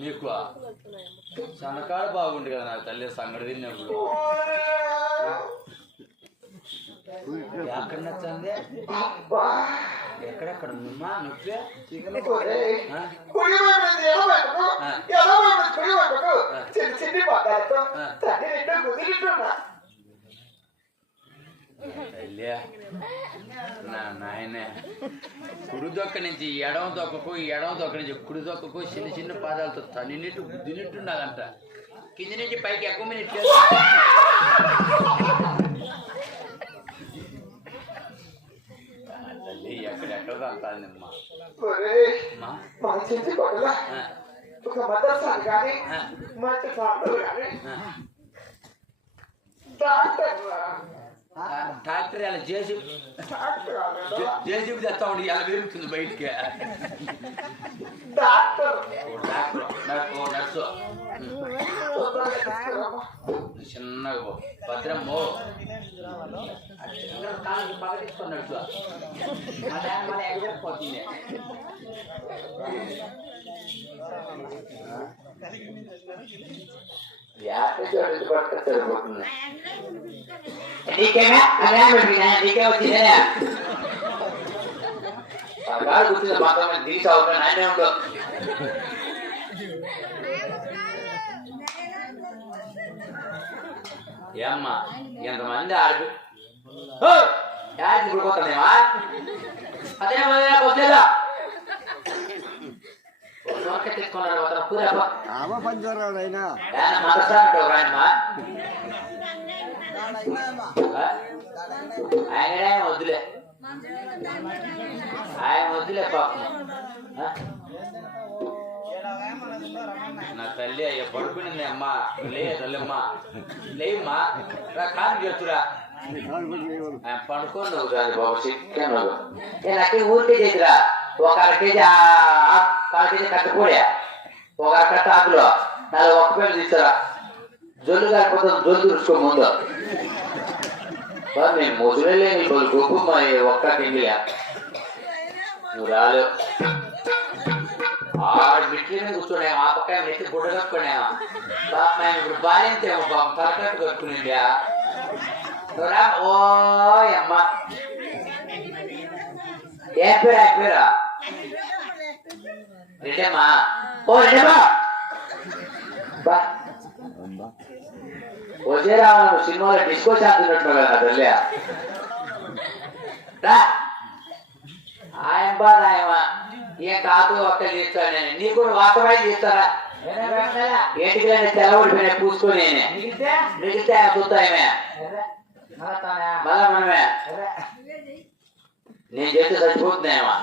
నీకు సన్నకాడ బాగుండు కదా నాకు తల్లి సంగడి తిన్నప్పుడు ఎక్కడ నచ్చింది ఎక్కడెక్కడ ఉందమ్మా నొప్పి నా నాయనే కుడి దొక్క నుంచి ఎడమ దొక్కకు ఎడమ దొక్క నుంచి కుడి దొక్కకు చిన్న చిన్న పాదాలతో తన్నినట్టు గుద్దినట్టున్నదంట కింది నుంచి పైకి ఎక్కువ మినిట్లు తల్లి ఎక్కడెక్కడ అంటానమ్మా ట్రాక్టర్ అలా జేసీబీ తెస్తా ఉండి ఎలా పెరుగుతుంది బయటికి నర్సు చిన్నగా పో భద్రమ్మో కాళ్ళకి బాగా తీసుకొని నడుచు మన ఎగబెట్టిపోతుంది సరిపోతుంది నీకేనా అదే నీకే వచ్చిందా కూర్చుంది మాత్రమే తీసి అవుతాను ఆయన ఉండు ఏమ్మా ఎంతమంది ఆడు ఇప్పుడు పోతానేమా అదే వద్దేదా తీసుకున్నాడు ఆయన వద్దులే ఆయన వద్దులే పాపం నా తల్లి అయ్యా పడుకునింది అమ్మా లే తల్లమ్మా లేమ్మా కాదు చేస్తురా పడుకోండి బాబు చికెన్ నాకే ఊరికే చేసిరా ఒక అర కేజీ కట్టకూడే ఒక అర కట్ట ఆకులో 4 ఒక్క పేరు తీస్తారా జొల్లు కాకపోతే జొల్లు తుడుచుకో ముందు నేను ముసలి గొప్ప మా ఒక్క కిందిలే నువ్వు రాలేవు ఆడు మిట్ల మీద కూర్చోనే ఆ పక్క నెత్తి గుడ్డ కట్టుకునే పాప మేము ఇప్పుడు బాధ్యతేమో పాపం తలకట్టు కట్టుకునిండా ఓ అమ్మ ఏ పేరా పేరా రెడ్డమ్మా ఓ రెడ్డమ్మా బా వచ్చే రావాలి సినిమాలో డిస్కో చేస్తున్నట్టు కదా తల్లి రా ఆయన బాధ ఆయన ఏం కాకు ఒక్కలు చేస్తాను నేను నీకు కూడా వాస్తవాయి చేస్తారా ఏంటికి తెల్లబడిపోయినా పూసుకొని మిగిలితే చూస్తాయమే మళ్ళా మనమే నేను చేస్తే చచ్చిపోతున్నాయమ్మా